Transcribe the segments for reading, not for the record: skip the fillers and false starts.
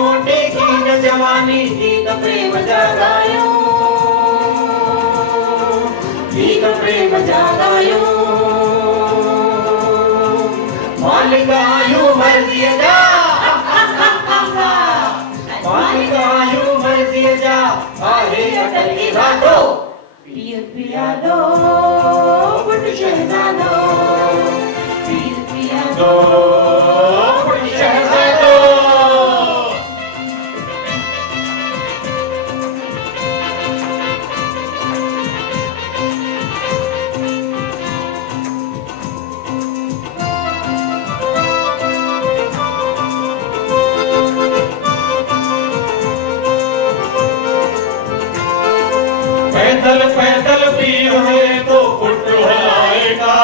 मोटी की न जवानी गीत प्रेम जागायो गीत प्रेम जागायो मालिकायु मर्जी जा मालिकायु मर्जी जा आहे अटल इरादो पीर पिया दो बुट शहजादो पीर पिया दो बुट शहजादो पैदल पैदल पीर है तो पुत्र हलाएगा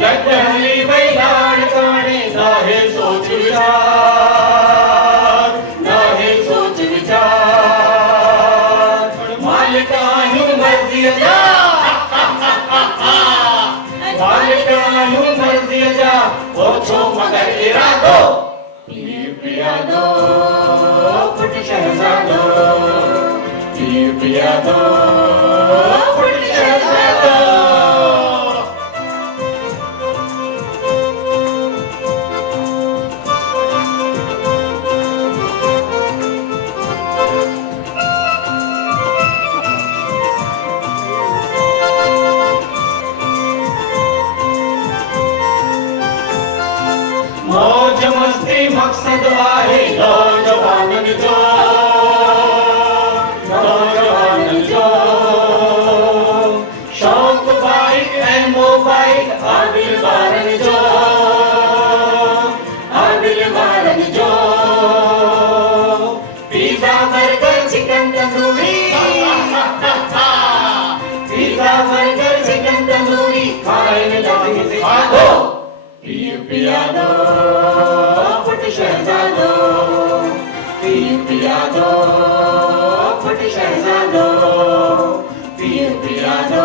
लखनवी बैलाड़ काने ना है सोच विचार मालिकायु मर्जी जा मालिकायु मर्जी जा ओछो मगर इरादो पीर पिया दो पुट शहजादो पीर पिया दो पुट शहजादो मौज मस्ती मकसद आहे नौजवानन जो शौक बाइक ऐं मोबाइल आदिल वारन जो pizza burger chicken tandoori pizza burger chicken tandoori खाइण लज़ीज़ खाधो पीर पिया दो पुट शहजादो पीर पिया दो पुट शहजादो पीर पिया दो